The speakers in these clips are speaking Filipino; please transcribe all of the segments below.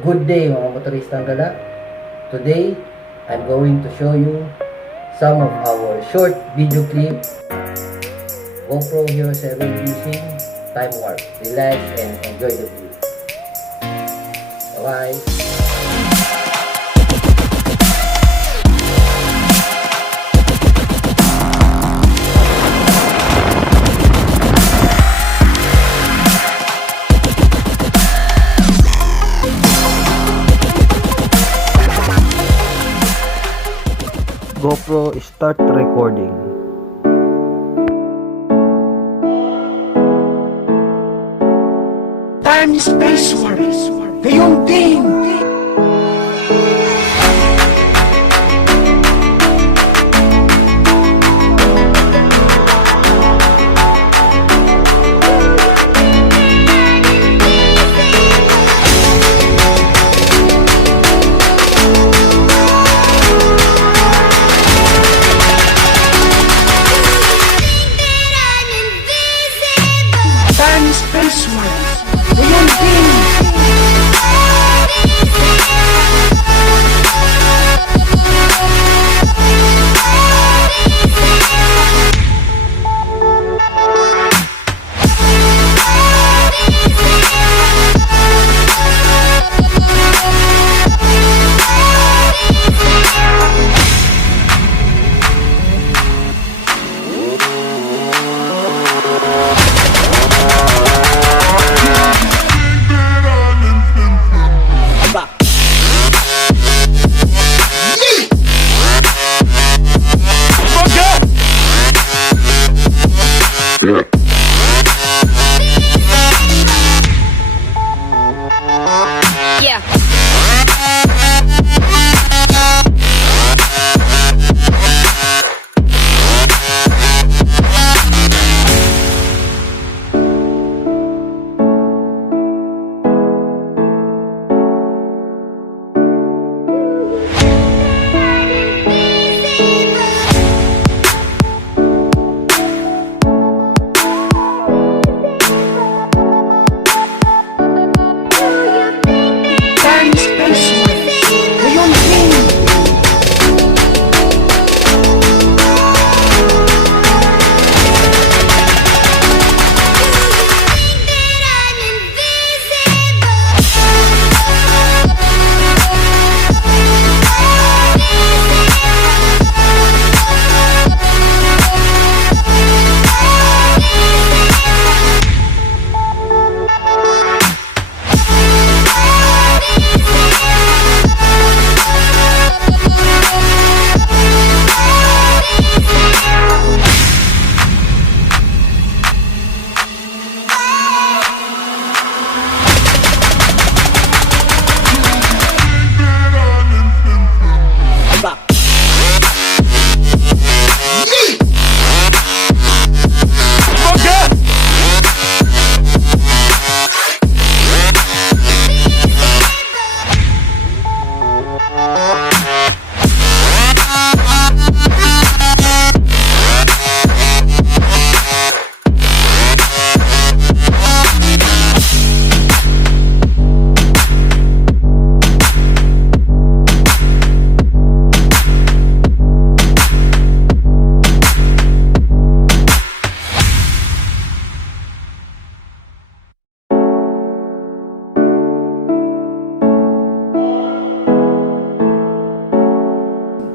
Good day mga motoristang gala. Today, I'm going to show you some of our short video clip GoPro Hero 7 using time warp. Relax and enjoy the view. Bye-bye. GoPro start recording. Time is space warp. Gayong din. Time is space warp. Gayong din. Yeah. Time is space warp. Gayong din.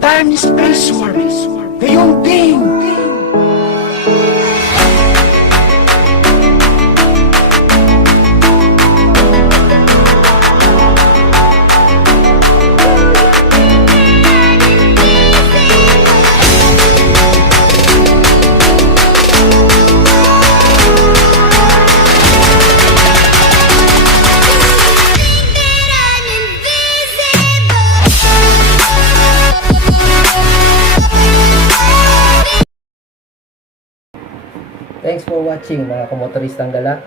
Time is space warp. Gayong din. Thanks for watching mga kumotoristang gala.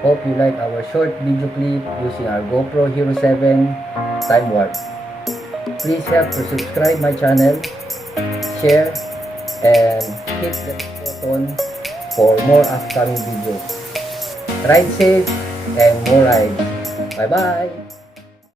Hope you like our short video clip using our GoPro Hero 7 time warp. Please help to subscribe my channel, share, and hit the button for more upcoming videos. Ride safe and more rides. Bye bye!